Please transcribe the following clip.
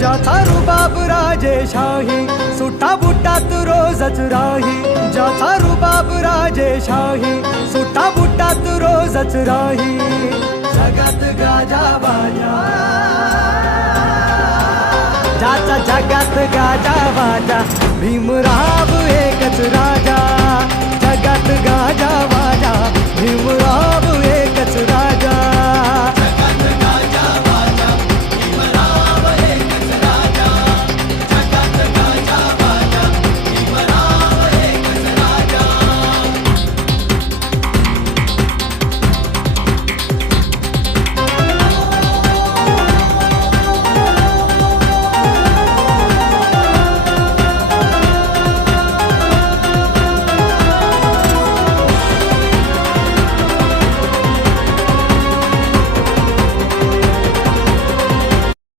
ज्याचा रुबाब राजेशाही सुटा बुटात रोजच राही, ज्याचा रुबाब राजेशाही सुटा बुटात रोजच राही. जगात गाजा बाजा, ज्याचा जगात गाजा बाजा, भीमराव एकच राजा. जगात गाजा बाजा, भीमराव